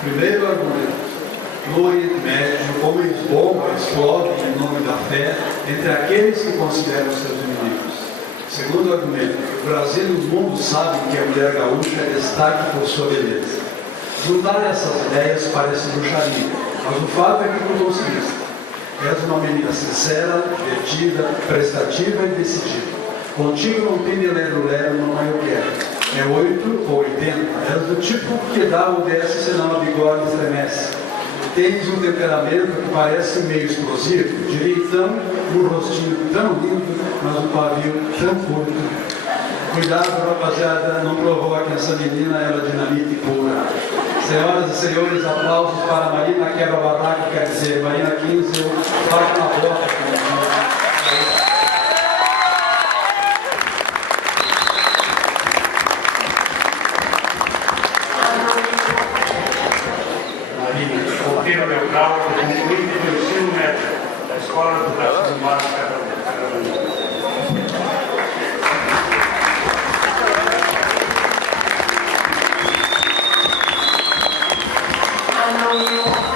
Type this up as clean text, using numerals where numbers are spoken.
Primeiro argumento: no Oriente Médio, homens bombas explodem em nome da fé entre aqueles que consideram seus inimigos. Segundo argumento: o Brasil e o mundo sabem que a mulher gaúcha é destaque por sua beleza. Juntar essas ideias parece bruxaria, mas o fato é que tu conseguiste. És uma menina sincera, divertida, prestativa e decidida. Contigo não tem de lero-lero, mamãe eu quero. É 8 ou 80. És do tipo que dá ou desce, senão a bigode estremece. Tens um temperamento que parece meio explosivo, diria então, um rostinho tão lindo, mas um pavio tão curto. Cuidado, rapaziada, não provoquem essa menina, ela é dinamite pura. Senhoras e senhores, aplausos para Marina Quebra-Barraco, quer dizer, Marina 15, bate na boca. Marina, meu grau, concluí pelo ensino médio da Escola do Brasil Básica da Não,